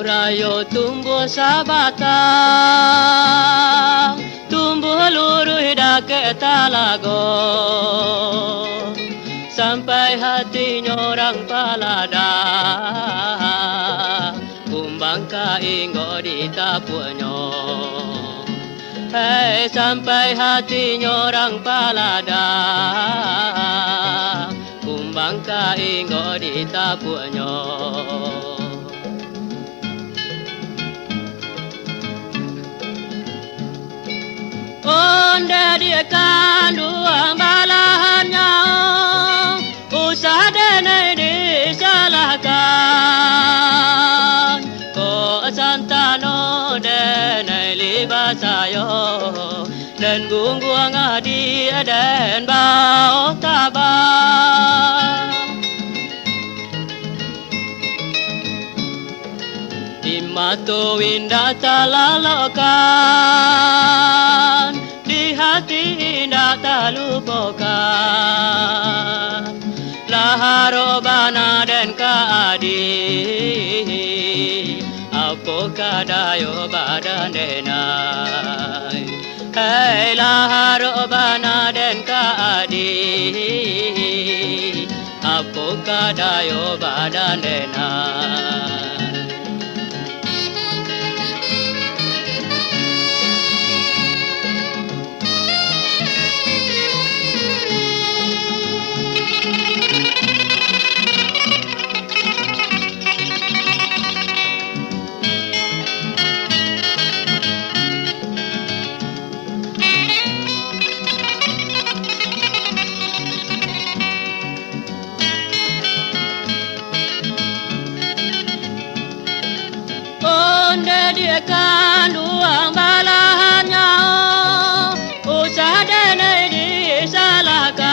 Rayo tumbuh sabatang, tumbuh luruh dah ke talago, sampai hatinya orang palada, kumbang kainggo di tapunya. Hei, sampai hatinya orang palada, kumbang kainggo di tapunya. Onde dia kandung balahannya, usah denai disalahkan. Ko santano denai libasayo, dan gungguang adi dan bau tabang. Di mata winda talalokan, di hati indah tak lupakan. Laharobana dan kaadi, apakah dayo badan denai. Hei, laharobana dan kaadi, apakah dayo badan denai. Onde dia kandung balahannya, usah denai disalahkan.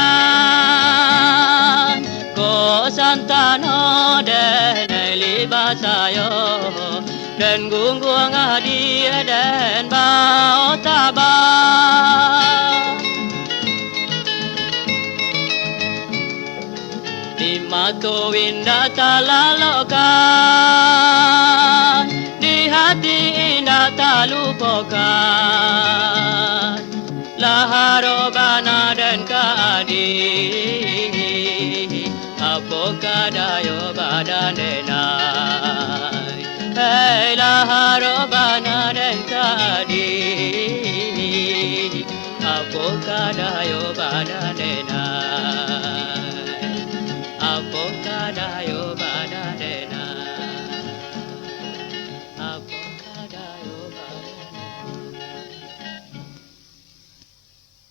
Ko santano denai libasayo, dan gungguang adi dan bau tabang. Di mata winda talalokan, di hati indah tak lupakan. Laharobana dan kaadi, apakah dayo badan denai. Hei, laharobana dan kaadi, apakah dayo badan denai. Apakah dayo badan denai. Apakah dayo